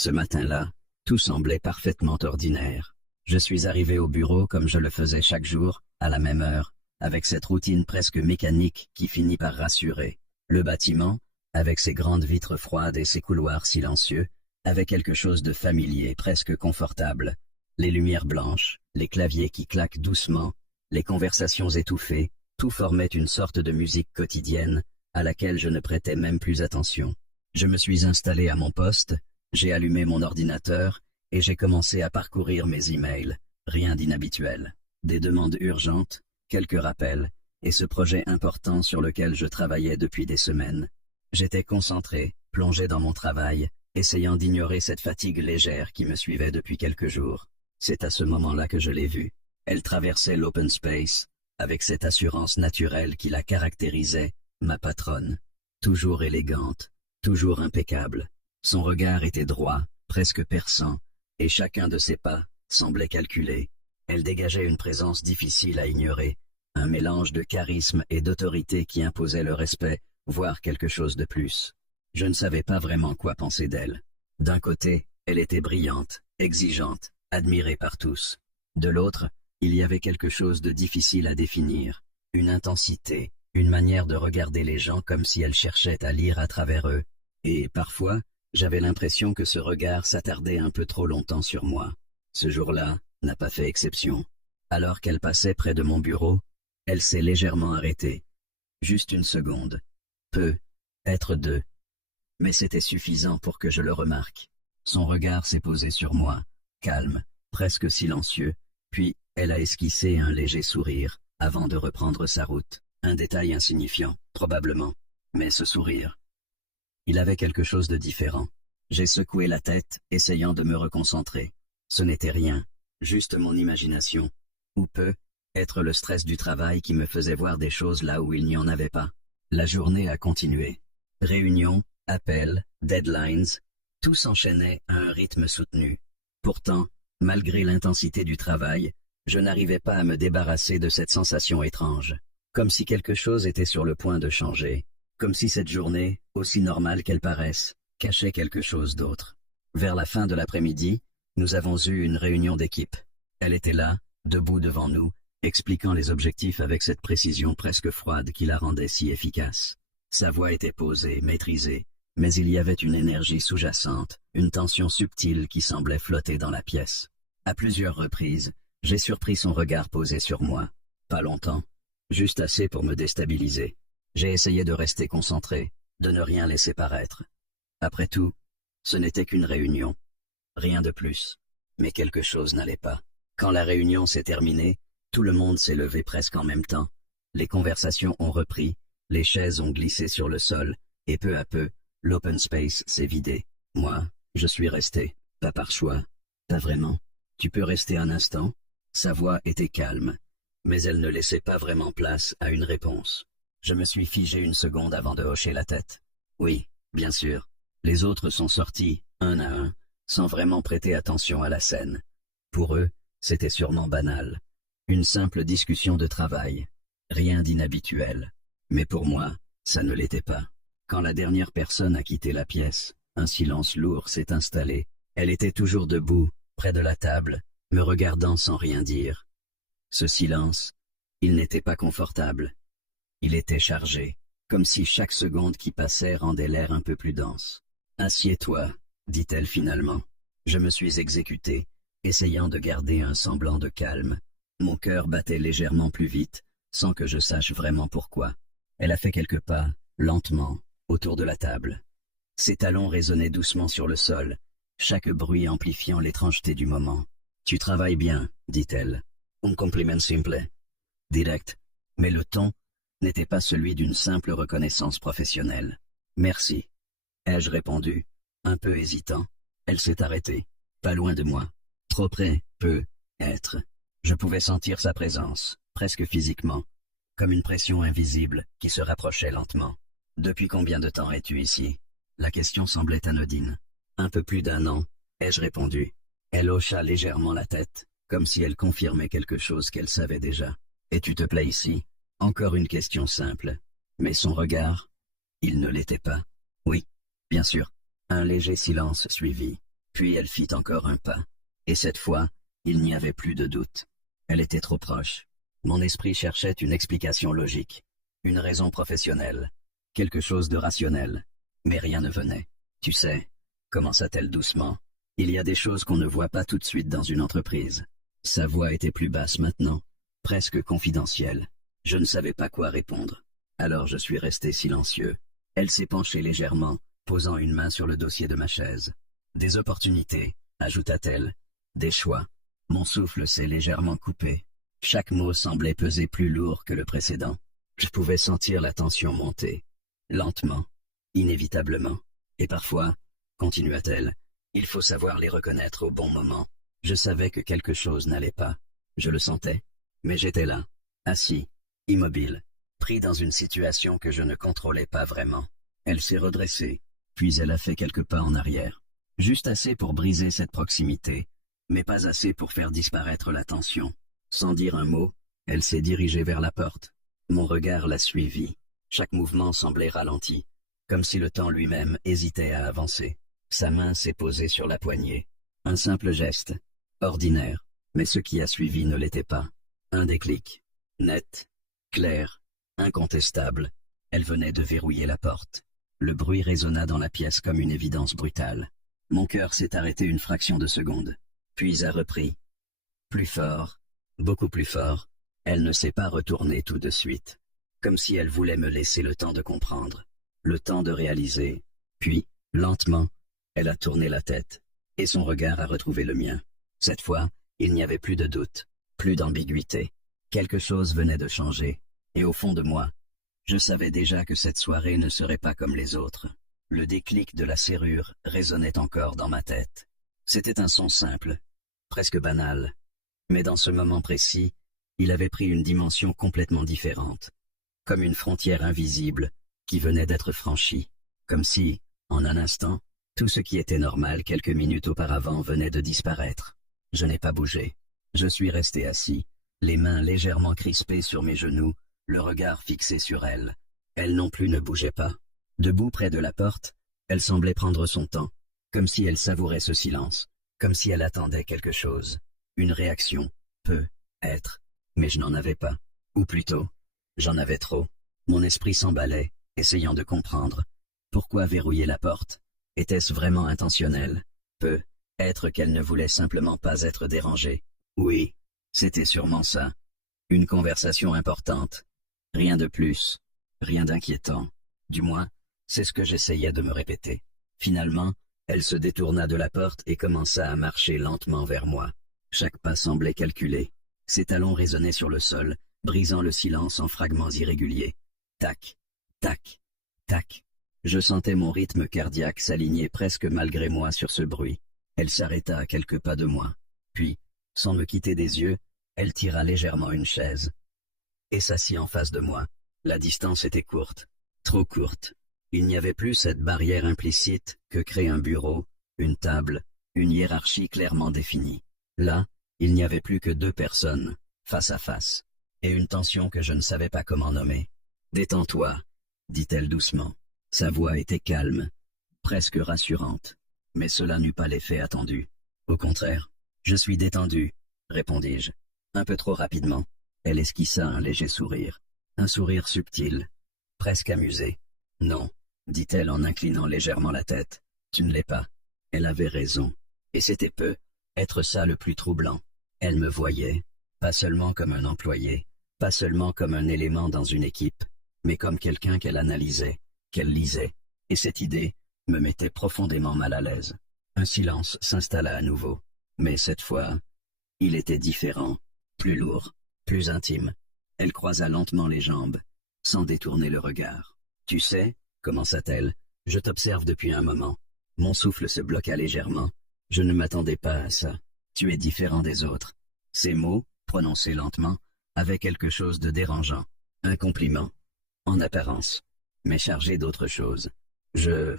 Ce matin-là, tout semblait parfaitement ordinaire. Je suis arrivé au bureau comme je le faisais chaque jour, à la même heure, avec cette routine presque mécanique qui finit par rassurer. Le bâtiment, avec ses grandes vitres froides et ses couloirs silencieux, avait quelque chose de familier, presque confortable. Les lumières blanches, les claviers qui claquent doucement, les conversations étouffées, tout formait une sorte de musique quotidienne, à laquelle je ne prêtais même plus attention. Je me suis installé à mon poste, j'ai allumé mon ordinateur, et j'ai commencé à parcourir mes emails. Rien d'inhabituel. Des demandes urgentes, quelques rappels, et ce projet important sur lequel je travaillais depuis des semaines. J'étais concentré, plongé dans mon travail, essayant d'ignorer cette fatigue légère qui me suivait depuis quelques jours. C'est à ce moment-là que je l'ai vue. Elle traversait l'open space, avec cette assurance naturelle qui la caractérisait, ma patronne. Toujours élégante, toujours impeccable. Son regard était droit, presque perçant, et chacun de ses pas semblait calculé. Elle dégageait une présence difficile à ignorer, un mélange de charisme et d'autorité qui imposait le respect, voire quelque chose de plus. Je ne savais pas vraiment quoi penser d'elle. D'un côté, elle était brillante, exigeante, admirée par tous. De l'autre, il y avait quelque chose de difficile à définir, une intensité, une manière de regarder les gens comme si elle cherchait à lire à travers eux, et parfois, j'avais l'impression que ce regard s'attardait un peu trop longtemps sur moi. Ce jour-là n'a pas fait exception. Alors qu'elle passait près de mon bureau, elle s'est légèrement arrêtée. Juste une seconde. Peut-être deux. Mais c'était suffisant pour que je le remarque. Son regard s'est posé sur moi, calme, presque silencieux, puis elle a esquissé un léger sourire, avant de reprendre sa route. Un détail insignifiant, probablement. Mais ce sourire, il avait quelque chose de différent. J'ai secoué la tête, essayant de me reconcentrer. Ce n'était rien, juste mon imagination. Ou peut-être le stress du travail qui me faisait voir des choses là où il n'y en avait pas. La journée a continué. Réunions, appels, deadlines, tout s'enchaînait à un rythme soutenu. Pourtant, malgré l'intensité du travail, je n'arrivais pas à me débarrasser de cette sensation étrange. Comme si quelque chose était sur le point de changer. Comme si cette journée, aussi normale qu'elle paraisse, cachait quelque chose d'autre. Vers la fin de l'après-midi, nous avons eu une réunion d'équipe. Elle était là, debout devant nous, expliquant les objectifs avec cette précision presque froide qui la rendait si efficace. Sa voix était posée, maîtrisée, mais il y avait une énergie sous-jacente, une tension subtile qui semblait flotter dans la pièce. À plusieurs reprises, j'ai surpris son regard posé sur moi. Pas longtemps, juste assez pour me déstabiliser. J'ai essayé de rester concentré, de ne rien laisser paraître. Après tout, ce n'était qu'une réunion. Rien de plus. Mais quelque chose n'allait pas. Quand la réunion s'est terminée, tout le monde s'est levé presque en même temps. Les conversations ont repris, les chaises ont glissé sur le sol, et peu à peu, l'open space s'est vidé. Moi, je suis resté, pas par choix. Pas vraiment. Tu peux rester un instant? Sa voix était calme, mais elle ne laissait pas vraiment place à une réponse. Je me suis figé une seconde avant de hocher la tête. Oui, bien sûr. Les autres sont sortis, un à un, sans vraiment prêter attention à la scène. Pour eux, c'était sûrement banal. Une simple discussion de travail. Rien d'inhabituel. Mais pour moi, ça ne l'était pas. Quand la dernière personne a quitté la pièce, un silence lourd s'est installé. Elle était toujours debout, près de la table, me regardant sans rien dire. Ce silence, il n'était pas confortable. Il était chargé, comme si chaque seconde qui passait rendait l'air un peu plus dense. « Assieds-toi », dit-elle finalement. Je me suis exécuté, essayant de garder un semblant de calme. Mon cœur battait légèrement plus vite, sans que je sache vraiment pourquoi. Elle a fait quelques pas, lentement, autour de la table. Ses talons résonnaient doucement sur le sol, chaque bruit amplifiant l'étrangeté du moment. « Tu travailles bien », dit-elle. « Un compliment simple. » Direct, mais le ton n'était pas celui d'une simple reconnaissance professionnelle. « Merci. » ai-je répondu, un peu hésitant. Elle s'est arrêtée, pas loin de moi. Trop près, peut-être. Je pouvais sentir sa présence, presque physiquement, comme une pression invisible qui se rapprochait lentement. « Depuis combien de temps es-tu ici ?» La question semblait anodine. « Un peu plus d'un an, » ai-je répondu. Elle hocha légèrement la tête, comme si elle confirmait quelque chose qu'elle savait déjà. « Et tu te plais ici ?» Encore une question simple. Mais son regard, il ne l'était pas. « Oui, bien sûr. » Un léger silence suivit. Puis elle fit encore un pas. Et cette fois, il n'y avait plus de doute. Elle était trop proche. Mon esprit cherchait une explication logique, une raison professionnelle, quelque chose de rationnel. Mais rien ne venait. Tu sais, commença-t-elle doucement, il y a des choses qu'on ne voit pas tout de suite dans une entreprise. Sa voix était plus basse maintenant, presque confidentielle. Je ne savais pas quoi répondre. Alors je suis resté silencieux. Elle s'est penchée légèrement, posant une main sur le dossier de ma chaise. Des opportunités, ajouta-t-elle. Des choix. Mon souffle s'est légèrement coupé. Chaque mot semblait peser plus lourd que le précédent. Je pouvais sentir la tension monter. Lentement, inévitablement. Et parfois, continua-t-elle, il faut savoir les reconnaître au bon moment. Je savais que quelque chose n'allait pas. Je le sentais. Mais j'étais là, assis, immobile, pris dans une situation que je ne contrôlais pas vraiment. Elle s'est redressée, puis elle a fait quelques pas en arrière. Juste assez pour briser cette proximité, mais pas assez pour faire disparaître la tension. Sans dire un mot, elle s'est dirigée vers la porte. Mon regard l'a suivie. Chaque mouvement semblait ralenti, comme si le temps lui-même hésitait à avancer. Sa main s'est posée sur la poignée. Un simple geste, ordinaire, mais ce qui a suivi ne l'était pas. Un déclic, net, clair, incontestable. Elle venait de verrouiller la porte. Le bruit résonna dans la pièce comme une évidence brutale. Mon cœur s'est arrêté une fraction de seconde, puis a repris. Plus fort, beaucoup plus fort. Elle ne s'est pas retournée tout de suite, comme si elle voulait me laisser le temps de comprendre, le temps de réaliser. Puis, lentement, elle a tourné la tête, et son regard a retrouvé le mien. Cette fois, il n'y avait plus de doute, plus d'ambiguïté. Quelque chose venait de changer, et au fond de moi, je savais déjà que cette soirée ne serait pas comme les autres. Le déclic de la serrure résonnait encore dans ma tête. C'était un son simple, presque banal, mais dans ce moment précis, il avait pris une dimension complètement différente, comme une frontière invisible qui venait d'être franchie, comme si, en un instant, tout ce qui était normal quelques minutes auparavant venait de disparaître. Je n'ai pas bougé. Je suis resté assis, les mains légèrement crispées sur mes genoux, le regard fixé sur elle. Elle non plus ne bougeait pas. Debout près de la porte, elle semblait prendre son temps, comme si elle savourait ce silence, comme si elle attendait quelque chose. Une réaction, peut-être, mais je n'en avais pas. Ou plutôt, j'en avais trop. Mon esprit s'emballait, essayant de comprendre. Pourquoi verrouiller la porte? Était-ce vraiment intentionnel? Peut-être qu'elle ne voulait simplement pas être dérangée. Oui, c'était sûrement ça. Une conversation importante. Rien de plus, rien d'inquiétant. Du moins, c'est ce que j'essayais de me répéter. Finalement, elle se détourna de la porte et commença à marcher lentement vers moi. Chaque pas semblait calculé. Ses talons résonnaient sur le sol, brisant le silence en fragments irréguliers. Tac, tac, tac. Je sentais mon rythme cardiaque s'aligner presque malgré moi sur ce bruit. Elle s'arrêta à quelques pas de moi. Puis, sans me quitter des yeux, elle tira légèrement une chaise et s'assit en face de moi. La distance était courte, trop courte. Il n'y avait plus cette barrière implicite que crée un bureau, une table, une hiérarchie clairement définie. Là, il n'y avait plus que deux personnes, face à face, et une tension que je ne savais pas comment nommer. « Détends-toi », dit-elle doucement. Sa voix était calme, presque rassurante, mais cela n'eut pas l'effet attendu. Au contraire, « Je suis détendu », répondis-je, un peu trop rapidement. Elle esquissa un léger sourire, un sourire subtil, presque amusé. « Non », dit-elle en inclinant légèrement la tête, « tu ne l'es pas. » Elle avait raison, et c'était être ça le plus troublant. Elle me voyait, pas seulement comme un employé, pas seulement comme un élément dans une équipe, mais comme quelqu'un qu'elle analysait, qu'elle lisait, et cette idée me mettait profondément mal à l'aise. Un silence s'installa à nouveau, mais cette fois, il était différent, plus lourd, plus intime. Elle croisa lentement les jambes, sans détourner le regard. « Tu sais, » commença-t-elle, « je t'observe depuis un moment. » Mon souffle se bloqua légèrement. Je ne m'attendais pas à ça. Tu es différent des autres. Ces mots, prononcés lentement, avaient quelque chose de dérangeant. Un compliment, en apparence, mais chargé d'autre chose. Je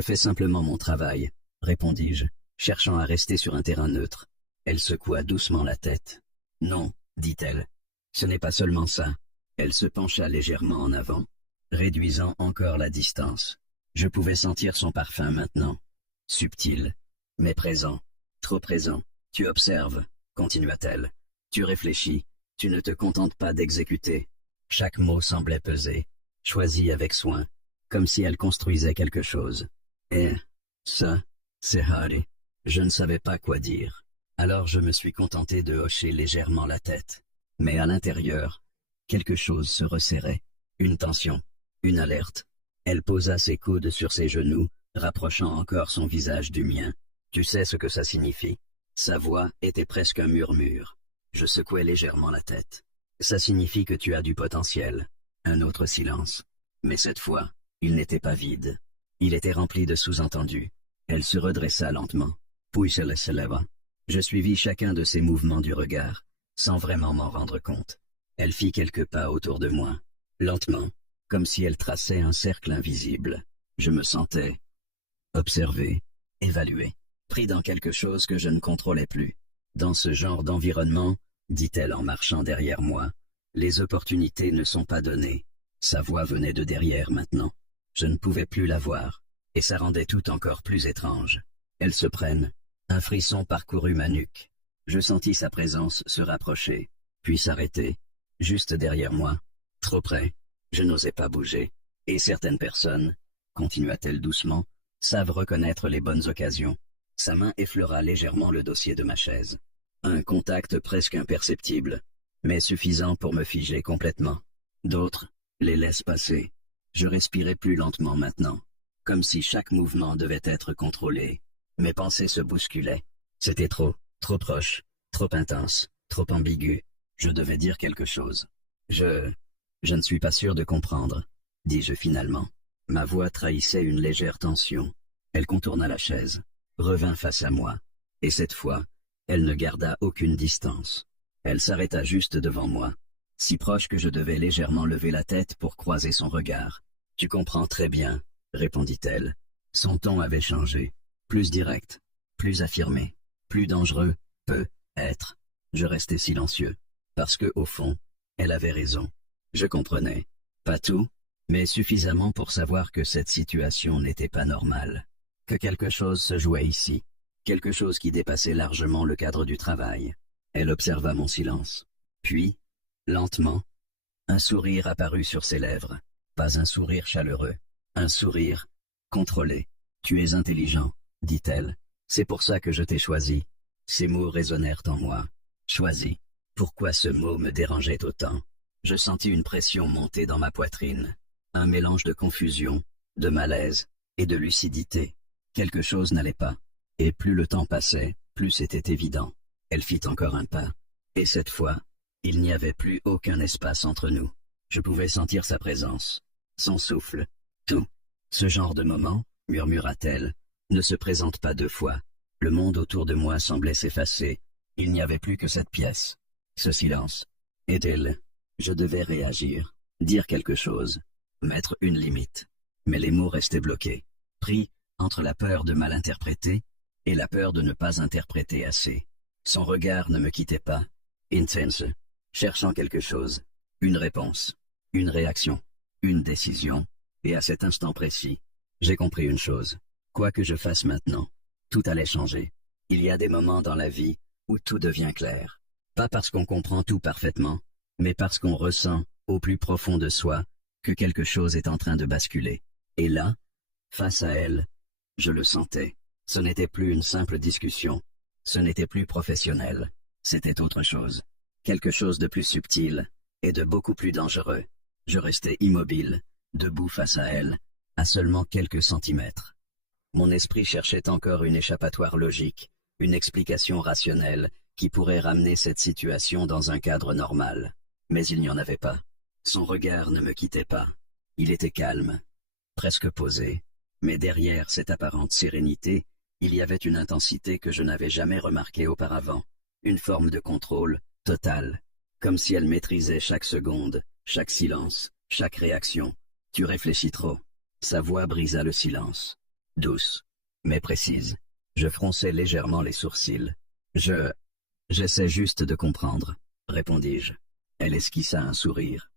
fais simplement mon travail, répondis-je, cherchant à rester sur un terrain neutre. Elle secoua doucement la tête. Non, dit-elle. Ce n'est pas seulement ça. Elle se pencha légèrement en avant, réduisant encore la distance. Je pouvais sentir son parfum maintenant. Subtil, mais présent, trop présent. Tu observes, continua-t-elle. Tu réfléchis, tu ne te contentes pas d'exécuter. Chaque mot semblait peser, choisi avec soin, comme si elle construisait quelque chose. Et ça, c'est Harry. Je ne savais pas quoi dire. Alors je me suis contenté de hocher légèrement la tête. Mais à l'intérieur, quelque chose se resserrait. Une tension, une alerte. Elle posa ses coudes sur ses genoux, rapprochant encore son visage du mien. Tu sais ce que ça signifie? Sa voix était presque un murmure. Je secouai légèrement la tête. Ça signifie que tu as du potentiel. Un autre silence. Mais cette fois, il n'était pas vide. Il était rempli de sous-entendus. Elle se redressa lentement, puis elle se leva. Je suivis chacun de ses mouvements du regard, sans vraiment m'en rendre compte. Elle fit quelques pas autour de moi, lentement, comme si elle traçait un cercle invisible. Je me sentais observé, évalué, pris dans quelque chose que je ne contrôlais plus. Dans ce genre d'environnement, dit-elle en marchant derrière moi, les opportunités ne sont pas données. Sa voix venait de derrière maintenant. Je ne pouvais plus la voir, et ça rendait tout encore plus étrange. Elle se prenne. Un frisson parcourut ma nuque. Je sentis sa présence se rapprocher, puis s'arrêter, juste derrière moi, trop près. Je n'osais pas bouger. Et certaines personnes, continua-t-elle doucement, savent reconnaître les bonnes occasions. Sa main effleura légèrement le dossier de ma chaise. Un contact presque imperceptible, mais suffisant pour me figer complètement. D'autres les laissent passer. Je respirais plus lentement maintenant, comme si chaque mouvement devait être contrôlé. Mes pensées se bousculaient. C'était trop proche, trop intense, trop ambigu. Je devais dire quelque chose. Je ne suis pas sûr de comprendre, dis-je finalement. Ma voix trahissait une légère tension. Elle contourna la chaise, revint face à moi, et cette fois, elle ne garda aucune distance. Elle s'arrêta juste devant moi, si proche que je devais légèrement lever la tête pour croiser son regard. « Tu comprends très bien, » répondit-elle. Son ton avait changé, plus direct, plus affirmé, plus dangereux, peut-être. Je restais silencieux, parce que, au fond, elle avait raison. Je comprenais, pas tout, mais suffisamment pour savoir que cette situation n'était pas normale, que quelque chose se jouait ici, quelque chose qui dépassait largement le cadre du travail. Elle observa mon silence. Puis, lentement, un sourire apparut sur ses lèvres. Pas un sourire chaleureux, un sourire contrôlé. « Tu es intelligent, » dit-elle. « C'est pour ça que je t'ai choisi. » Ces mots résonnèrent en moi. Choisi. Pourquoi ce mot me dérangeait autant? Je sentis une pression monter dans ma poitrine. Un mélange de confusion, de malaise et de lucidité. Quelque chose n'allait pas. Et plus le temps passait, plus c'était évident. Elle fit encore un pas. Et cette fois, il n'y avait plus aucun espace entre nous. Je pouvais sentir sa présence, son souffle, tout. Ce genre de moment, murmura-t-elle, ne se présente pas deux fois. Le monde autour de moi semblait s'effacer. Il n'y avait plus que cette pièce. Ce silence. Et d'elle, je devais réagir, dire quelque chose, mettre une limite. Mais les mots restaient bloqués, pris entre la peur de mal interpréter et la peur de ne pas interpréter assez. Son regard ne me quittait pas, intense, cherchant quelque chose, une réponse, une réaction, une décision, et à cet instant précis, j'ai compris une chose. Quoi que je fasse maintenant, tout allait changer. Il y a des moments dans la vie où tout devient clair. Pas parce qu'on comprend tout parfaitement, mais parce qu'on ressent, au plus profond de soi, que quelque chose est en train de basculer. Et là, face à elle, je le sentais. Ce n'était plus une simple discussion. Ce n'était plus professionnel. C'était autre chose. Quelque chose de plus subtil et de beaucoup plus dangereux. Je restais immobile, debout face à elle, à seulement quelques centimètres. Mon esprit cherchait encore une échappatoire logique, une explication rationnelle qui pourrait ramener cette situation dans un cadre normal. Mais il n'y en avait pas. Son regard ne me quittait pas. Il était calme, presque posé, mais derrière cette apparente sérénité, il y avait une intensité que je n'avais jamais remarquée auparavant, une forme de contrôle total, comme si elle maîtrisait chaque seconde, chaque silence, chaque réaction. « Tu réfléchis trop. » Sa voix brisa le silence. Douce, mais précise. Je fronçai légèrement les sourcils. J'essaie juste de comprendre, répondis-je. Elle esquissa un sourire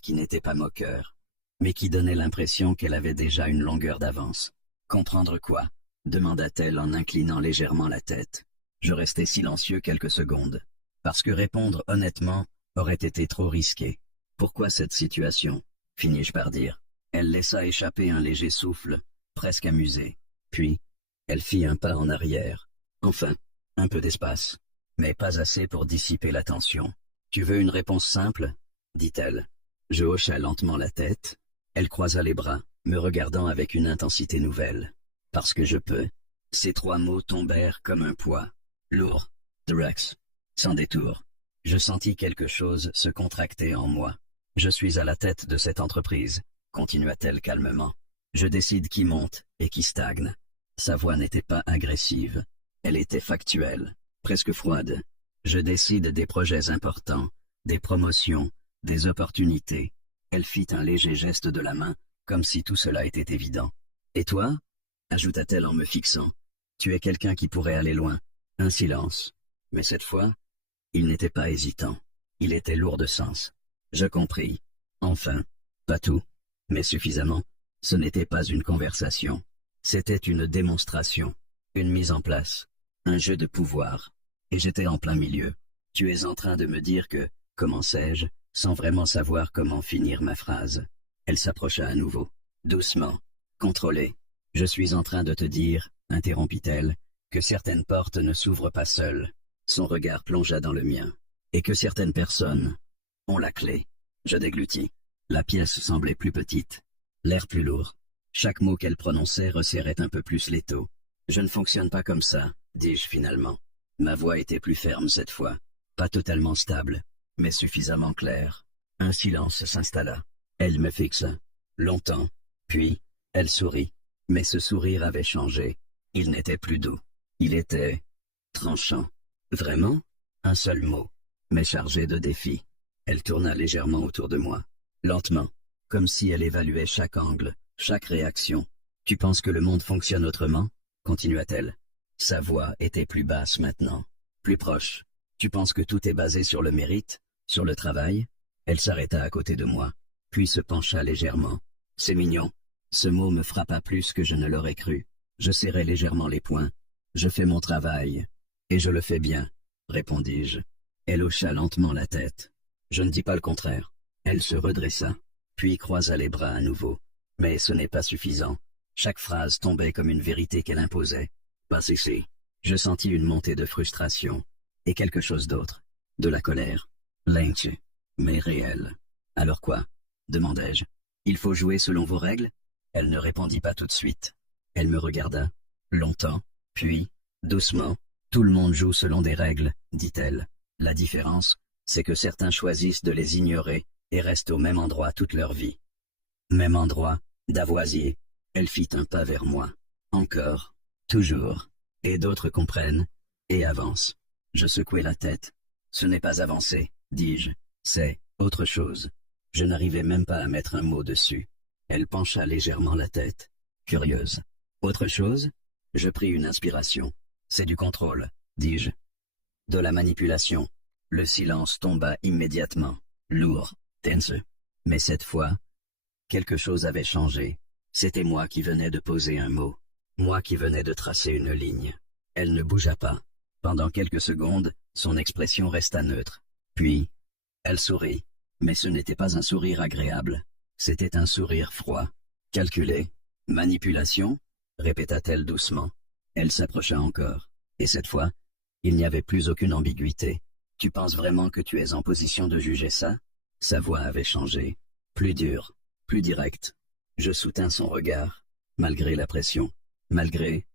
qui n'était pas moqueur, mais qui donnait l'impression qu'elle avait déjà une longueur d'avance. Comprendre quoi? demanda-t-elle en inclinant légèrement la tête. Je restai silencieux quelques secondes, parce que répondre honnêtement aurait été trop risqué. Pourquoi cette situation, finis-je par dire. Elle laissa échapper un léger souffle, presque amusé. Puis, elle fit un pas en arrière. Enfin, un peu d'espace, mais pas assez pour dissiper la tension. Tu veux une réponse simple, dit-elle. Je hochai lentement la tête. Elle croisa les bras, me regardant avec une intensité nouvelle. Parce que je peux. Ces 3 mots tombèrent comme un poids. Lourd. Drex. Sans détour. Je sentis quelque chose se contracter en moi. Je suis à la tête de cette entreprise, continua-t-elle calmement. Je décide qui monte et qui stagne. Sa voix n'était pas agressive. Elle était factuelle, presque froide. Je décide des projets importants, des promotions, des opportunités. Elle fit un léger geste de la main, comme si tout cela était évident. Et toi, ajouta-t-elle en me fixant, tu es quelqu'un qui pourrait aller loin. Un silence. Mais cette fois, il n'était pas hésitant. Il était lourd de sens. Je compris. Enfin, pas tout, mais suffisamment. Ce n'était pas une conversation. C'était une démonstration, une mise en place, un jeu de pouvoir. Et j'étais en plein milieu. Tu es en train de me dire que, commençai-je, sans vraiment savoir comment finir ma phrase. Elle s'approcha à nouveau, doucement, contrôlée. Je suis en train de te dire, interrompit-elle, que certaines portes ne s'ouvrent pas seules. Son regard plongea dans le mien. Et que certaines personnes ont la clé. Je déglutis. La pièce semblait plus petite, l'air plus lourd. Chaque mot qu'elle prononçait resserrait un peu plus l'étau. Je ne fonctionne pas comme ça, dis-je finalement. Ma voix était plus ferme cette fois, pas totalement stable, mais suffisamment claire. Un silence s'installa. Elle me fixa, longtemps, puis, elle sourit. Mais ce sourire avait changé. Il n'était plus doux. Il était tranchant. Vraiment? Un seul mot, mais chargé de défis. Elle tourna légèrement autour de moi, lentement, comme si elle évaluait chaque angle, chaque réaction. Tu penses que le monde fonctionne autrement? Continua-t-elle. Sa voix était plus basse maintenant, plus proche. Tu penses que tout est basé sur le mérite, sur le travail? Elle s'arrêta à côté de moi, puis se pencha légèrement. C'est mignon. Ce mot me frappa plus que je ne l'aurais cru. Je serrai légèrement les poings. Je fais mon travail, et je le fais bien, répondis-je. Elle hocha lentement la tête. Je ne dis pas le contraire. Elle se redressa, puis croisa les bras à nouveau. Mais ce n'est pas suffisant. Chaque phrase tombait comme une vérité qu'elle imposait. Pas ici. Je sentis une montée de frustration, et quelque chose d'autre. De la colère. Lynch, mais réelle. Alors quoi? Demandai-je. Il faut jouer selon vos règles? Elle ne répondit pas tout de suite. Elle me regarda, longtemps, puis, doucement. Tout le monde joue selon des règles, dit-elle. La différence, c'est que certains choisissent de les ignorer et restent au même endroit toute leur vie. Même endroit, Davoisier. Elle fit un pas vers moi. Encore, toujours. Et d'autres comprennent, et avancent. Je secouai la tête. Ce n'est pas avancer, dis-je. C'est autre chose. Je n'arrivais même pas à mettre un mot dessus. Elle pencha légèrement la tête, curieuse. Autre chose? Je pris une inspiration. C'est du contrôle, dis-je. De la manipulation. Le silence tomba immédiatement, lourd, tense. Mais cette fois, quelque chose avait changé. C'était moi qui venais de poser un mot. Moi qui venais de tracer une ligne. Elle ne bougea pas. Pendant quelques secondes, son expression resta neutre. Puis, elle sourit. Mais ce n'était pas un sourire agréable. C'était un sourire froid, calculé. Manipulation? Répéta-t-elle doucement. Elle s'approcha encore. Et cette fois, il n'y avait plus aucune ambiguïté. Tu penses vraiment que tu es en position de juger ça? Sa voix avait changé. Plus dure, plus directe. Je soutins son regard, malgré la pression, malgré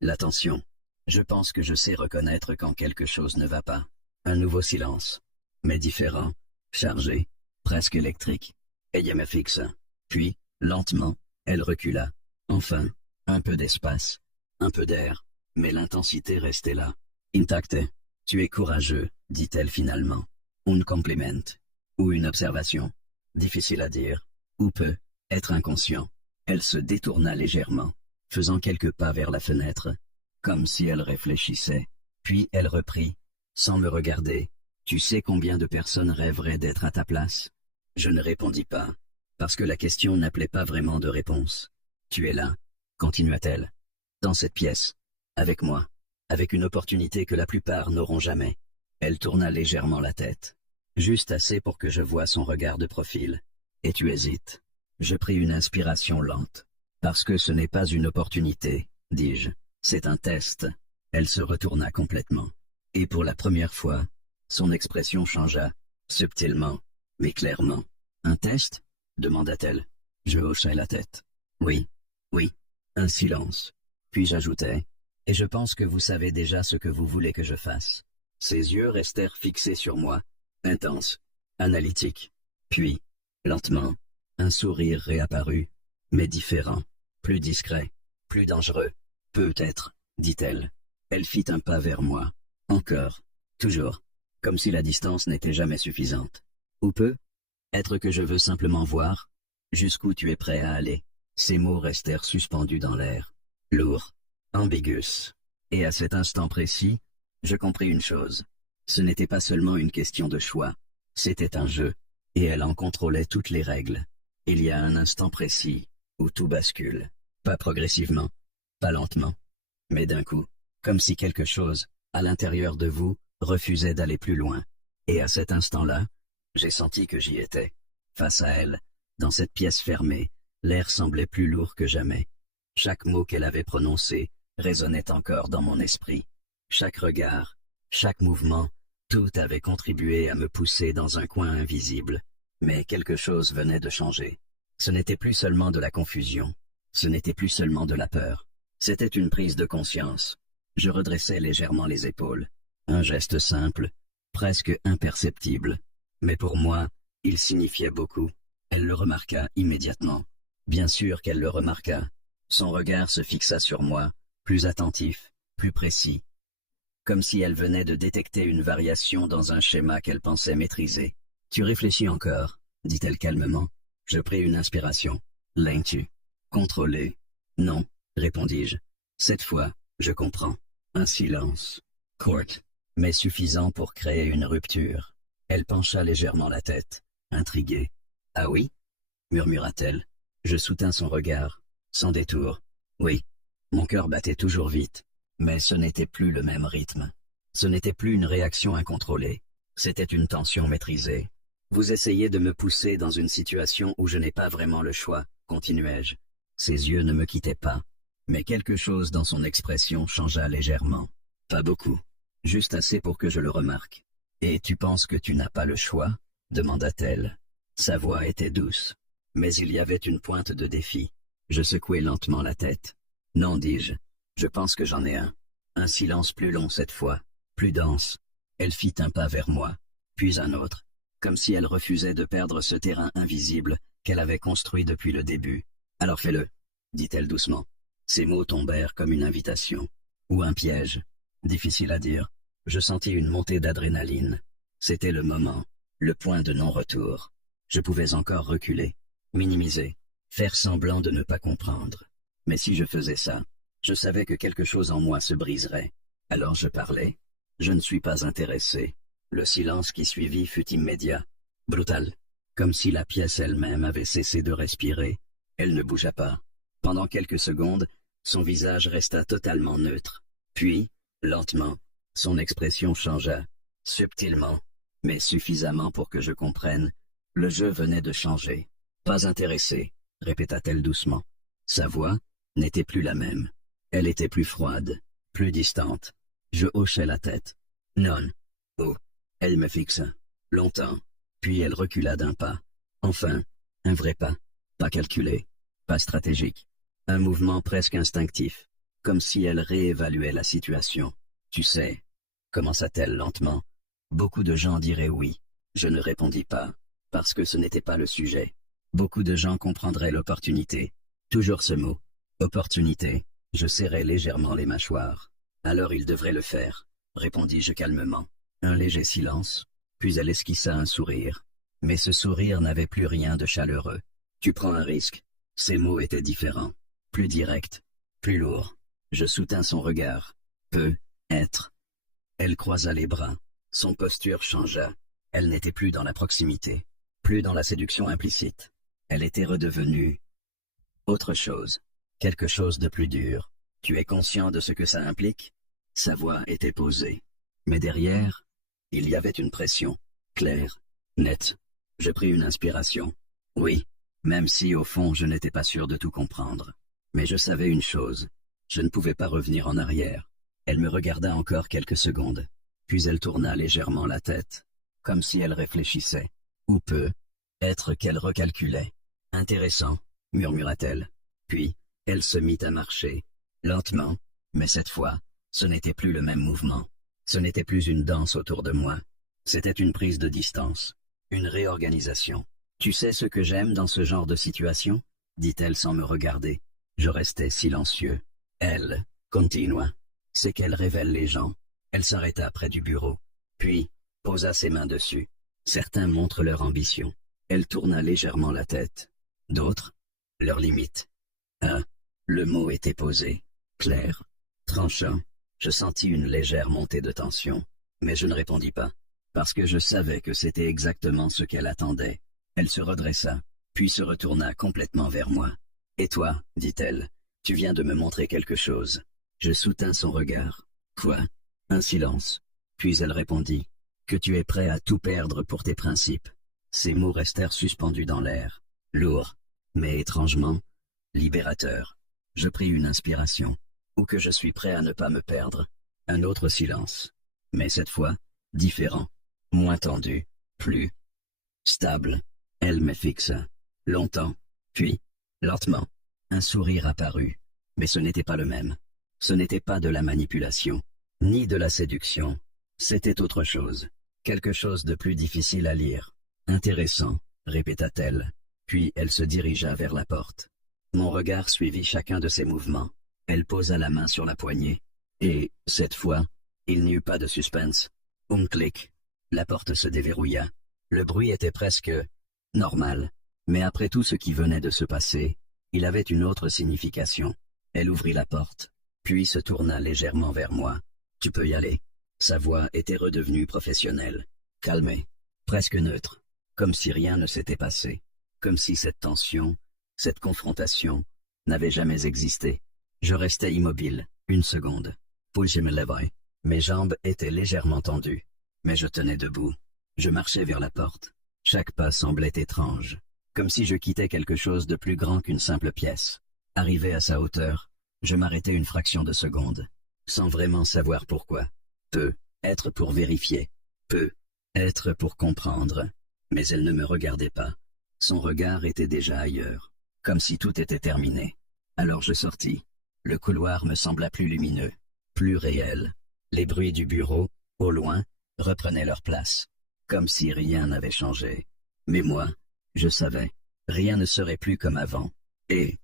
la tension. Je pense que je sais reconnaître quand quelque chose ne va pas. Un nouveau silence, mais différent, chargé, presque électrique. Elle me fixa. Puis, lentement, elle recula. Enfin, un peu d'espace, un peu d'air, mais l'intensité restait là, intacte. Tu es courageux, dit-elle finalement. Un compliment, ou une observation. Difficile à dire, ou peut être inconscient. Elle se détourna légèrement, faisant quelques pas vers la fenêtre, comme si elle réfléchissait. Puis elle reprit, sans me regarder. Tu sais combien de personnes rêveraient d'être à ta place? Je ne répondis pas, parce que la question n'appelait pas vraiment de réponse. Tu es là, continua-t-elle. Dans cette pièce. Avec moi. Avec une opportunité que la plupart n'auront jamais. Elle tourna légèrement la tête. Juste assez pour que je voie son regard de profil. Et tu hésites. Je pris une inspiration lente. Parce que ce n'est pas une opportunité, dis-je. C'est un test. Elle se retourna complètement. Et pour la première fois, son expression changea, subtilement, mais clairement. Un test? Demanda-t-elle. Je hochai la tête. Oui, oui. Un silence. Puis j'ajoutai, et je pense que vous savez déjà ce que vous voulez que je fasse. Ses yeux restèrent fixés sur moi, intenses, analytiques. Puis, lentement, un sourire réapparut, mais différent, plus discret, plus dangereux. Peut-être, dit-elle. Elle fit un pas vers moi. Encore, toujours, comme si la distance n'était jamais suffisante. Ou peut être que je veux simplement voir jusqu'où tu es prêt à aller. Ces mots restèrent suspendus dans l'air, lourds, ambigus. Et à cet instant précis, je compris une chose. Ce n'était pas seulement une question de choix, c'était un jeu, et elle en contrôlait toutes les règles. Il y a un instant précis, où tout bascule, pas progressivement, pas lentement, mais d'un coup, comme si quelque chose, à l'intérieur de vous, refusait d'aller plus loin. Et à cet instant-là, j'ai senti que j'y étais, face à elle, dans cette pièce fermée, l'air semblait plus lourd que jamais. Chaque mot qu'elle avait prononcé résonnait encore dans mon esprit. Chaque regard, chaque mouvement, tout avait contribué à me pousser dans un coin invisible. Mais quelque chose venait de changer. Ce n'était plus seulement de la confusion. Ce n'était plus seulement de la peur. C'était une prise de conscience. Je redressai légèrement les épaules. Un geste simple, presque imperceptible. Mais pour moi, il signifiait beaucoup. Elle le remarqua immédiatement. Bien sûr qu'elle le remarqua. Son regard se fixa sur moi, plus attentif, plus précis. Comme si elle venait de détecter une variation dans un schéma qu'elle pensait maîtriser. « Tu réfléchis encore », dit-elle calmement. Je pris une inspiration. « L'aimes-tu » ? « Contrôler »« Non », répondis-je. Cette fois, je comprends. Un silence. Court, mais suffisant pour créer une rupture. Elle pencha légèrement la tête, intriguée. « Ah oui » murmura-t-elle. Je soutins son regard, sans détour. Oui, mon cœur battait toujours vite, mais ce n'était plus le même rythme. Ce n'était plus une réaction incontrôlée, c'était une tension maîtrisée. Vous essayez de me pousser dans une situation où je n'ai pas vraiment le choix, continuai-je. Ses yeux ne me quittaient pas, mais quelque chose dans son expression changea légèrement. Pas beaucoup, juste assez pour que je le remarque. Et tu penses que tu n'as pas le choix ? Demanda-t-elle. Sa voix était douce, mais il y avait une pointe de défi. Je secouai lentement la tête. Non, dis-je, je pense que j'en ai un. Un silence plus long cette fois, plus dense. Elle fit un pas vers moi, puis un autre, comme si elle refusait de perdre ce terrain invisible qu'elle avait construit depuis le début. Alors fais-le, dit-elle doucement. Ces mots tombèrent comme une invitation, ou un piège. Difficile à dire. Je sentis une montée d'adrénaline. C'était le moment, le point de non-retour. Je pouvais encore reculer, minimiser, faire semblant de ne pas comprendre. Mais si je faisais ça, je savais que quelque chose en moi se briserait. Alors je parlais. Je ne suis pas intéressé. Le silence qui suivit fut immédiat, brutal, comme si la pièce elle-même avait cessé de respirer. Elle ne bougea pas. Pendant quelques secondes, son visage resta totalement neutre. Puis, lentement, son expression changea, subtilement, mais suffisamment pour que je comprenne. Le jeu venait de changer. Pas intéressé, répéta-t-elle doucement. Sa voix n'était plus la même. Elle était plus froide, plus distante. Je hochai la tête. Non. Oh. Elle me fixa. Longtemps. Puis elle recula d'un pas. Enfin, un vrai pas. Pas calculé. Pas stratégique. Un mouvement presque instinctif. Comme si elle réévaluait la situation. Tu sais, commença-t-elle lentement. Beaucoup de gens diraient oui. Je ne répondis pas, parce que ce n'était pas le sujet. Beaucoup de gens comprendraient l'opportunité. Toujours ce mot. Opportunité. Je serrai légèrement les mâchoires. Alors ils devraient le faire, répondis-je calmement. Un léger silence, puis elle esquissa un sourire. Mais ce sourire n'avait plus rien de chaleureux. Tu prends un risque. Ces mots étaient différents, plus directs, plus lourds. Je soutins son regard. Peut être. Elle croisa les bras. Son posture changea. Elle n'était plus dans la proximité, plus dans la séduction implicite. Elle était redevenue autre chose, quelque chose de plus dur. Tu es conscient de ce que ça implique? Sa voix était posée. Mais derrière, il y avait une pression, claire, nette. Je pris une inspiration. Oui, même si au fond je n'étais pas sûr de tout comprendre. Mais je savais une chose. Je ne pouvais pas revenir en arrière. Elle me regarda encore quelques secondes. Puis elle tourna légèrement la tête, comme si elle réfléchissait. Ou peut-être qu'elle recalculait. Intéressant, murmura-t-elle. Puis, elle se mit à marcher, lentement, mais cette fois, ce n'était plus le même mouvement. Ce n'était plus une danse autour de moi. C'était une prise de distance, une réorganisation. Tu sais ce que j'aime dans ce genre de situation? Dit-elle sans me regarder. Je restais silencieux. Elle continua. C'est qu'elle révèle les gens. Elle s'arrêta près du bureau, puis posa ses mains dessus. Certains montrent leur ambition. Elle tourna légèrement la tête. D'autres, leurs limites. Ah, le mot était posé, clair, tranchant. Je sentis une légère montée de tension, mais je ne répondis pas, parce que je savais que c'était exactement ce qu'elle attendait. Elle se redressa, puis se retourna complètement vers moi. « Et toi, dit-elle, tu viens de me montrer quelque chose. » Je soutins son regard. « Quoi ?» Un silence. Puis elle répondit. « Que tu es prêt à tout perdre pour tes principes. » Ces mots restèrent suspendus dans l'air, lourds, mais étrangement libérateurs. Je pris une inspiration. Ou que je suis prêt à ne pas me perdre. Un autre silence. Mais cette fois, différent, moins tendu, plus stable. Elle me fixa. Longtemps, puis, lentement, un sourire apparut. Mais ce n'était pas le même. Ce n'était pas de la manipulation, ni de la séduction. C'était autre chose. Quelque chose de plus difficile à lire. Intéressant, répéta-t-elle. Puis elle se dirigea vers la porte. Mon regard suivit chacun de ses mouvements. Elle posa la main sur la poignée. Et, cette fois, il n'y eut pas de suspense. Clic. La porte se déverrouilla. Le bruit était presque normal. Mais après tout ce qui venait de se passer, il avait une autre signification. Elle ouvrit la porte, puis se tourna légèrement vers moi. « Tu peux y aller. » Sa voix était redevenue professionnelle, calmée, presque neutre, comme si rien ne s'était passé, comme si cette tension, cette confrontation, n'avait jamais existé. Je restais immobile, une seconde. Puis je me levai. Mes jambes étaient légèrement tendues, mais je tenais debout. Je marchais vers la porte. Chaque pas semblait étrange, comme si je quittais quelque chose de plus grand qu'une simple pièce. Arrivé à sa hauteur, je m'arrêtai une fraction de seconde, sans vraiment savoir pourquoi. Peut-être pour vérifier, peut-être pour comprendre, mais elle ne me regardait pas. Son regard était déjà ailleurs, comme si tout était terminé. Alors je sortis. Le couloir me sembla plus lumineux, plus réel. Les bruits du bureau, au loin, reprenaient leur place, comme si rien n'avait changé. Mais moi, je savais, rien ne serait plus comme avant. Et,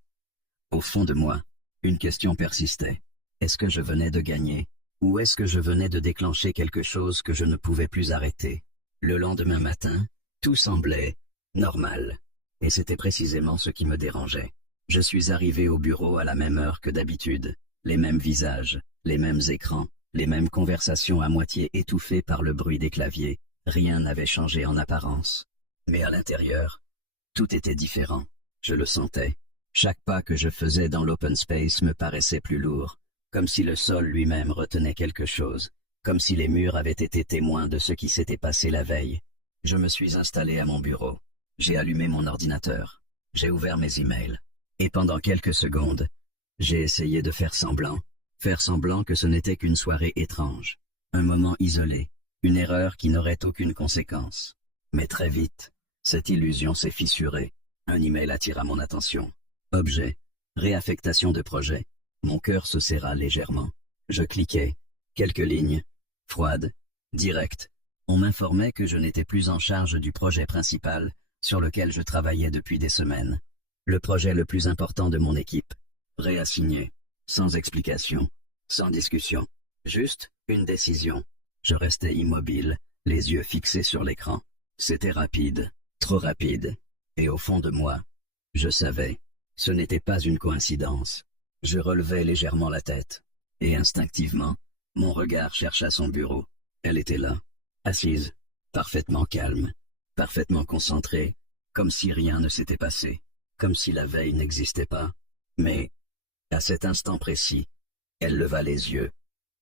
au fond de moi, une question persistait. Est-ce que je venais de gagner, ou est-ce que je venais de déclencher quelque chose que je ne pouvais plus arrêter? Le lendemain matin, tout semblait normal, et c'était précisément ce qui me dérangeait. Je suis arrivé au bureau à la même heure que d'habitude, les mêmes visages, les mêmes écrans, les mêmes conversations à moitié étouffées par le bruit des claviers. Rien n'avait changé en apparence. Mais à l'intérieur, tout était différent. Je le sentais. Chaque pas que je faisais dans l'open space me paraissait plus lourd, comme si le sol lui-même retenait quelque chose, comme si les murs avaient été témoins de ce qui s'était passé la veille. Je me suis installé à mon bureau. J'ai allumé mon ordinateur. J'ai ouvert mes emails. Et pendant quelques secondes, j'ai essayé de faire semblant que ce n'était qu'une soirée étrange, un moment isolé, une erreur qui n'aurait aucune conséquence. Mais très vite, cette illusion s'est fissurée. Un email attira mon attention. Objet, réaffectation de projet. Mon cœur se serra légèrement. Je cliquai. Quelques lignes. Froides. Directes. On m'informait que je n'étais plus en charge du projet principal, sur lequel je travaillais depuis des semaines. Le projet le plus important de mon équipe. Réassigné. Sans explication. Sans discussion. Juste une décision. Je restais immobile, les yeux fixés sur l'écran. C'était rapide. Trop rapide. Et au fond de moi, je savais. Ce n'était pas une coïncidence. Je relevai légèrement la tête. Et instinctivement, mon regard chercha son bureau. Elle était là, assise, parfaitement calme, parfaitement concentrée, comme si rien ne s'était passé, comme si la veille n'existait pas. Mais, à cet instant précis, Elle leva les yeux,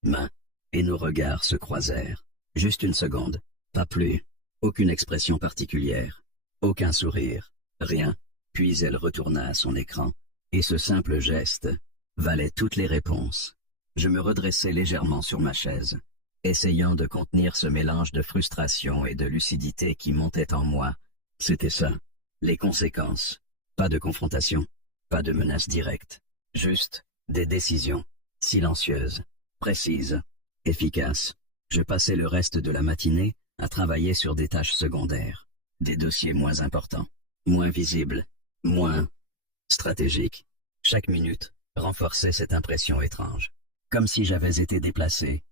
mains, et nos regards se croisèrent. Juste une seconde, pas plus. Aucune expression particulière, aucun sourire, rien. Puis elle retourna à son écran, et ce simple geste valait toutes les réponses. Je me redressai légèrement sur ma chaise, essayant de contenir ce mélange de frustration et de lucidité qui montait en moi. C'était ça, les conséquences. Pas de confrontation, pas de menace directe, juste des décisions, silencieuses, précises, efficaces. Je passai le reste de la matinée à travailler sur des tâches secondaires, des dossiers moins importants, moins visibles, moins stratégiques. Chaque minute renforçait cette impression étrange, comme si j'avais été déplacé,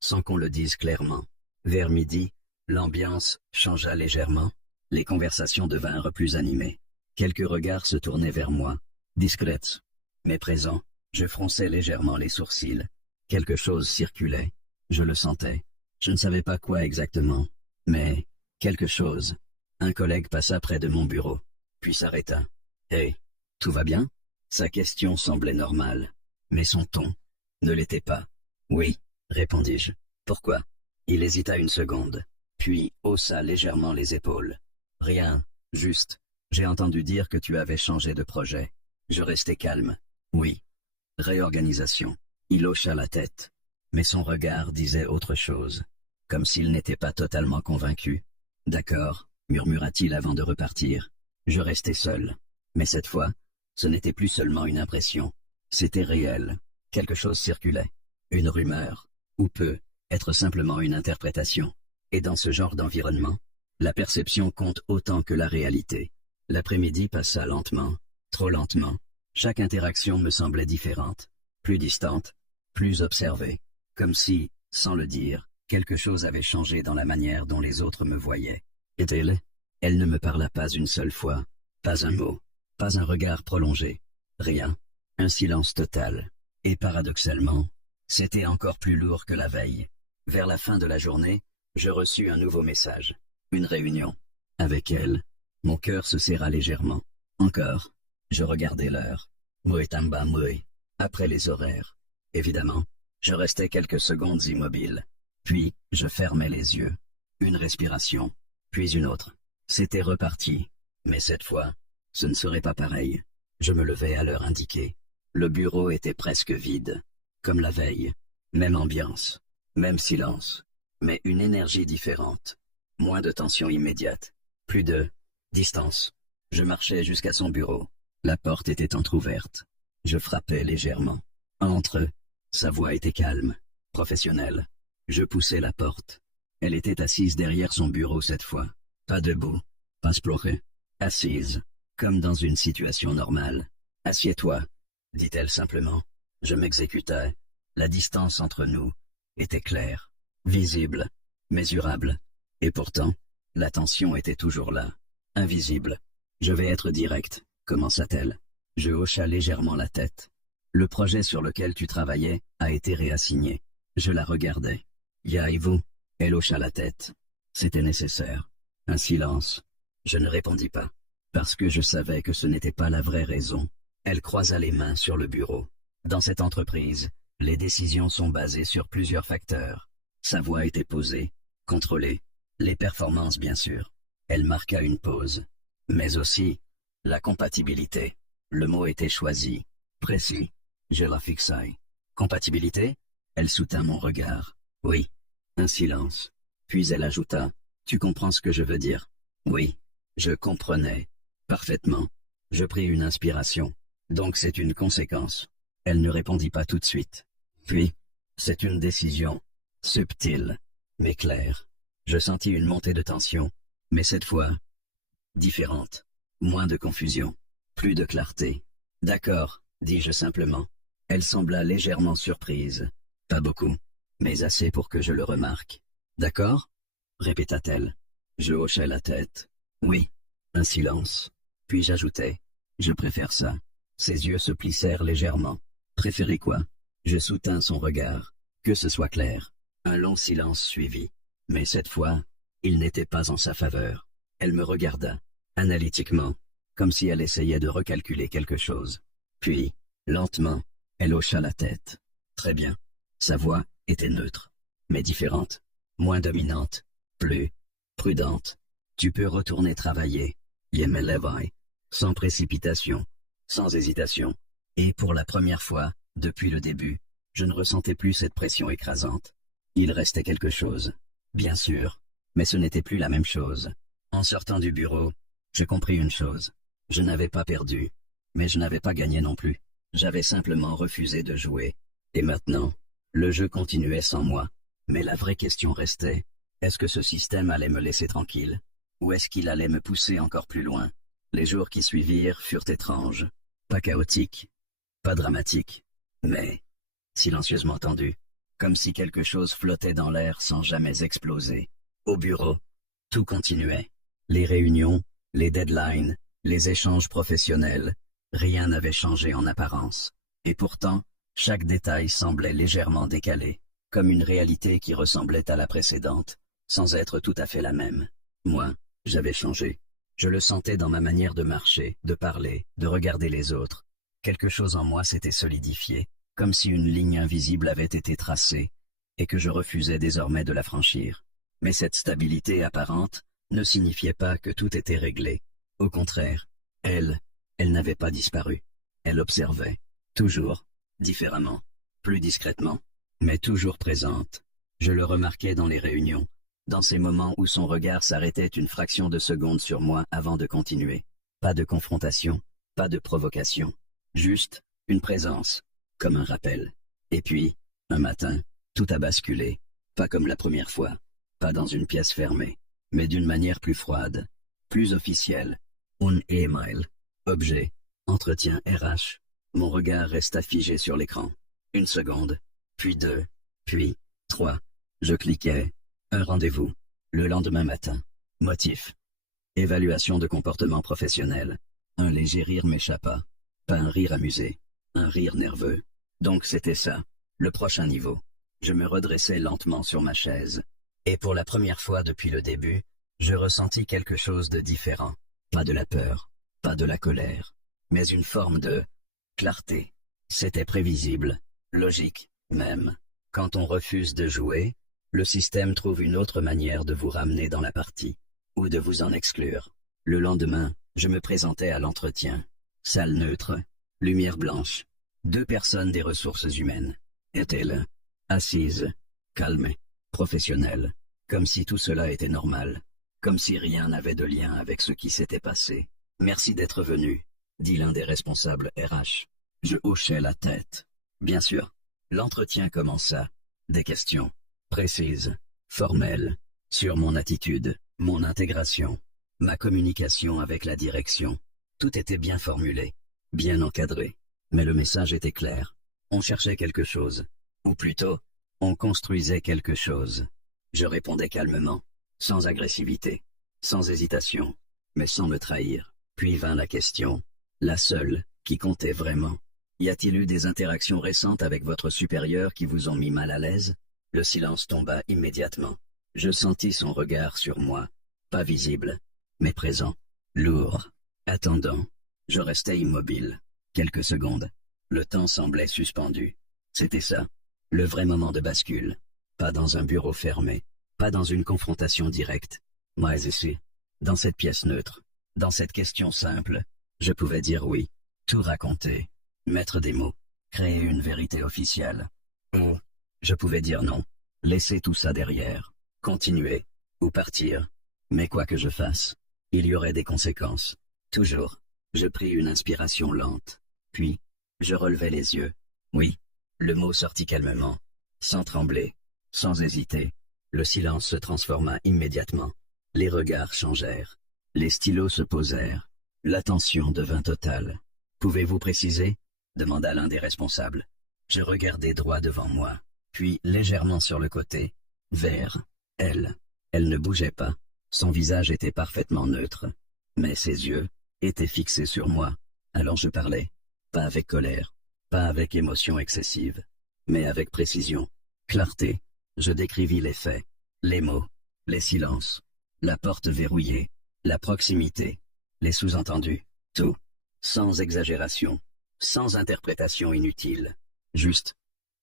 sans qu'on le dise clairement. Vers midi, l'ambiance changea légèrement, les conversations devinrent plus animées. Quelques regards se tournaient vers moi, discrets, mais présents. Je fronçais légèrement les sourcils. Quelque chose circulait, je le sentais. Je ne savais pas quoi exactement, mais quelque chose. Un collègue passa près de mon bureau, puis s'arrêta. « Hé, tout va bien ?» Sa question semblait normale, mais son ton ne l'était pas. « Oui, » répondis-je. « Pourquoi ?» Il hésita une seconde, puis haussa légèrement les épaules. « Rien, juste. J'ai entendu dire que tu avais changé de projet. » Je restai calme. « Oui. » Réorganisation. Il hocha la tête, mais son regard disait autre chose, comme s'il n'était pas totalement convaincu. « D'accord, » murmura-t-il avant de repartir. Je restai seul. Mais cette fois, ce n'était plus seulement une impression. C'était réel. Quelque chose circulait. Une rumeur. Ou peut être simplement une interprétation. Et dans ce genre d'environnement, la perception compte autant que la réalité. L'après-midi passa lentement, trop lentement. Chaque interaction me semblait différente, plus distante, plus observée. Comme si, sans le dire, quelque chose avait changé dans la manière dont les autres me voyaient. Et elle ne me parla pas une seule fois, pas un mot, pas un regard prolongé, rien, un silence total. Et paradoxalement, c'était encore plus lourd que la veille. Vers la fin de la journée, je reçus un nouveau message, une réunion. Avec elle, mon cœur se serra légèrement. Encore, je regardais l'heure. Moetamba Moe, après les horaires. Évidemment, je restais quelques secondes immobile. Puis, je fermais les yeux. Une respiration, puis une autre. C'était reparti. Mais cette fois, ce ne serait pas pareil. Je me levai à l'heure indiquée. Le bureau était presque vide, comme la veille. Même ambiance, même silence, mais une énergie différente. Moins de tension immédiate, plus de distance. Je marchais jusqu'à son bureau. La porte était entr'ouverte. Je frappais légèrement. Entre. Sa voix était calme, professionnelle. Je poussai la porte. Elle était assise derrière son bureau cette fois. Pas debout, pas splorée. Assise, comme dans une situation normale. « Assieds-toi », dit-elle simplement. Je m'exécutai. La distance entre nous était claire, visible, mesurable. Et pourtant, la tension était toujours là, invisible. « Je vais être direct », commença-t-elle. Je hocha légèrement la tête. « Le projet sur lequel tu travaillais a été réassigné. » Je la regardais. « Y arrivez-vous » Elle hocha la tête. C'était nécessaire. Un silence. Je ne répondis pas, parce que je savais que ce n'était pas la vraie raison. Elle croisa les mains sur le bureau. Dans cette entreprise, les décisions sont basées sur plusieurs facteurs. Sa voix était posée, contrôlée. Les performances, bien sûr. Elle marqua une pause. Mais aussi, la compatibilité. Le mot était choisi, précis. Je la fixai. Compatibilité? Elle soutint mon regard. Oui. Un silence. Puis elle ajouta. Tu comprends ce que je veux dire? Oui. Je comprenais. Parfaitement. Je pris une inspiration. Donc c'est une conséquence. Elle ne répondit pas tout de suite. Puis, c'est une décision. Subtile, mais claire. Je sentis une montée de tension, mais cette fois, différente. Moins de confusion, plus de clarté. D'accord, dis-je simplement. Elle sembla légèrement surprise. Pas beaucoup, mais assez pour que je le remarque. D'accord? Répéta-t-elle. Je hochai la tête. Oui. Un silence. Puis j'ajoutai. Je préfère ça. Ses yeux se plissèrent légèrement. Préférez quoi? Je soutins son regard. Que ce soit clair. Un long silence suivit. Mais cette fois, il n'était pas en sa faveur. Elle me regarda, analytiquement, comme si elle essayait de recalculer quelque chose. Puis, lentement, elle hocha la tête. Très bien. Sa voix était neutre, mais différente, moins dominante, plus prudente. Tu peux retourner travailler, Yemelevai, sans précipitation, sans hésitation. Et pour la première fois, depuis le début, je ne ressentais plus cette pression écrasante. Il restait quelque chose, bien sûr, mais ce n'était plus la même chose. En sortant du bureau, je compris une chose. Je n'avais pas perdu, mais je n'avais pas gagné non plus. J'avais simplement refusé de jouer. Et maintenant, le jeu continuait sans moi. Mais la vraie question restait, est-ce que ce système allait me laisser tranquille? Ou est-ce qu'il allait me pousser encore plus loin? Les jours qui suivirent furent étranges, pas chaotiques, pas dramatiques, mais silencieusement tendus, comme si quelque chose flottait dans l'air sans jamais exploser. Au bureau, tout continuait. Les réunions, les deadlines, les échanges professionnels, rien n'avait changé en apparence. Et pourtant, chaque détail semblait légèrement décalé, comme une réalité qui ressemblait à la précédente, sans être tout à fait la même. Moi, j'avais changé. Je le sentais dans ma manière de marcher, de parler, de regarder les autres. Quelque chose en moi s'était solidifié, comme si une ligne invisible avait été tracée, et que je refusais désormais de la franchir. Mais cette stabilité apparente ne signifiait pas que tout était réglé. Au contraire, elle n'avait pas disparu. Elle observait, toujours, différemment, plus discrètement, mais toujours présente. Je le remarquais dans les réunions, dans ces moments où son regard s'arrêtait une fraction de seconde sur moi avant de continuer. Pas de confrontation, pas de provocation, juste une présence, comme un rappel. Et puis, un matin, tout a basculé, pas comme la première fois, pas dans une pièce fermée, mais d'une manière plus froide, plus officielle. Un email, objet, entretien RH. Mon regard resta figé sur l'écran. Une seconde, puis deux, puis trois. Je cliquais. Un rendez-vous. Le lendemain matin. Motif. Évaluation de comportement professionnel. Un léger rire m'échappa. Pas un rire amusé. Un rire nerveux. Donc c'était ça, le prochain niveau. Je me redressai lentement sur ma chaise. Et pour la première fois depuis le début, je ressentis quelque chose de différent. Pas de la peur, pas de la colère, mais une forme de clarté. C'était prévisible, logique, même. Quand on refuse de jouer, le système trouve une autre manière de vous ramener dans la partie, ou de vous en exclure. Le lendemain, je me présentais à l'entretien. Salle neutre, lumière blanche. 2 personnes des ressources humaines étaient là, assises, calmes, professionnelles, comme si tout cela était normal, comme si rien n'avait de lien avec ce qui s'était passé. « Merci d'être venu », dit l'un des responsables RH. Je hochai la tête. Bien sûr. L'entretien commença. Des questions, précises, formelles, sur mon attitude, mon intégration, ma communication avec la direction. Tout était bien formulé, bien encadré. Mais le message était clair. On cherchait quelque chose. Ou plutôt, on construisait quelque chose. Je répondais calmement, sans agressivité, sans hésitation, mais sans me trahir. Puis vint la question, la seule, qui comptait vraiment. Y a-t-il eu des interactions récentes avec votre supérieur qui vous ont mis mal à l'aise? Le silence tomba immédiatement. Je sentis son regard sur moi, pas visible, mais présent, lourd, attendant. Je restais immobile. Quelques secondes. Le temps semblait suspendu. C'était ça, le vrai moment de bascule. Pas dans un bureau fermé, pas dans une confrontation directe. Mais ici, dans cette pièce neutre, dans cette question simple, je pouvais dire oui, tout raconter, mettre des mots, créer une vérité officielle. Ou, je pouvais dire non, laisser tout ça derrière, continuer, ou partir. Mais quoi que je fasse, il y aurait des conséquences. Toujours. Je pris une inspiration lente. Puis, je relevai les yeux. Oui, le mot sortit calmement, sans trembler, sans hésiter. Le silence se transforma immédiatement. Les regards changèrent. Les stylos se posèrent. L'attention devint totale. « Pouvez-vous préciser ?» demanda l'un des responsables. Je regardai droit devant moi, puis légèrement sur le côté, vers elle. Elle ne bougeait pas. Son visage était parfaitement neutre. Mais ses yeux étaient fixés sur moi. Alors je parlais. Pas avec colère, pas avec émotion excessive, mais avec précision, clarté. Je décrivis les faits, les mots, les silences, la porte verrouillée, la proximité, les sous-entendus, tout, sans exagération, sans interprétation inutile, juste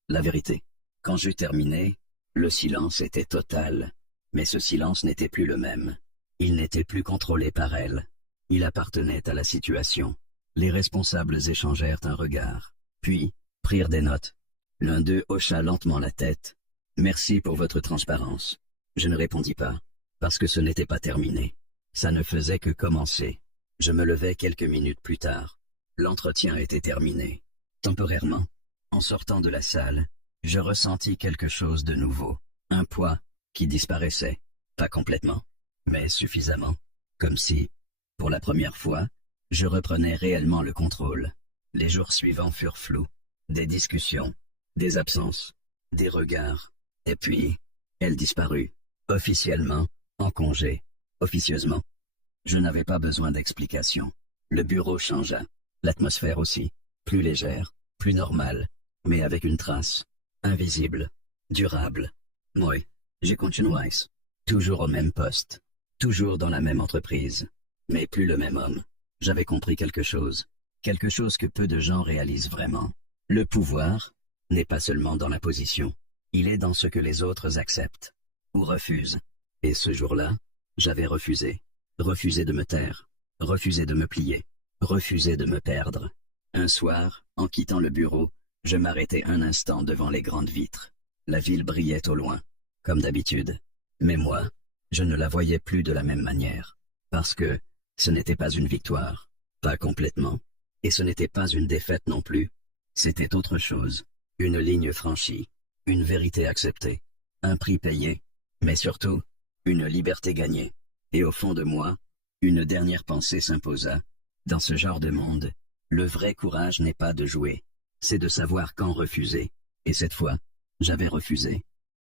La vérité. Quand j'eus terminé, le silence était total. Mais ce silence n'était plus le même. Il n'était plus contrôlé par elle. Il appartenait à la situation. Les responsables échangèrent un regard, puis prirent des notes. L'un d'eux hocha lentement la tête. « Merci pour votre transparence. » Je ne répondis pas, parce que ce n'était pas terminé. Ça ne faisait que commencer. Je me levai quelques minutes plus tard. L'entretien était terminé. Temporairement, en sortant de la salle, je ressentis quelque chose de nouveau. Un poids qui disparaissait, pas complètement, mais suffisamment, comme si, pour la première fois, je reprenais réellement le contrôle. Les jours suivants furent flous, des discussions, des absences, des regards, et puis, elle disparut, officiellement, en congé, officieusement. Je n'avais pas besoin d'explication. Le bureau changea, l'atmosphère aussi, plus légère, plus normale, mais avec une trace, invisible, durable. Moi, j'ai continué, toujours au même poste, toujours dans la même entreprise, mais plus le même homme. J'avais compris quelque chose que peu de gens réalisent vraiment. Le pouvoir n'est pas seulement dans la position, il est dans ce que les autres acceptent ou refusent. Et ce jour-là, j'avais refusé de me taire, refusé de me plier, refusé de me perdre. Un soir, en quittant le bureau, je m'arrêtai un instant devant les grandes vitres. La ville brillait au loin, comme d'habitude. Mais moi, je ne la voyais plus de la même manière. Parce que ce n'était pas une victoire, pas complètement. Et ce n'était pas une défaite non plus. C'était autre chose. Une ligne franchie, une vérité acceptée, un prix payé, mais surtout, une liberté gagnée. Et au fond de moi, une dernière pensée s'imposa. Dans ce genre de monde, le vrai courage n'est pas de jouer, c'est de savoir quand refuser. Et cette fois, j'avais refusé.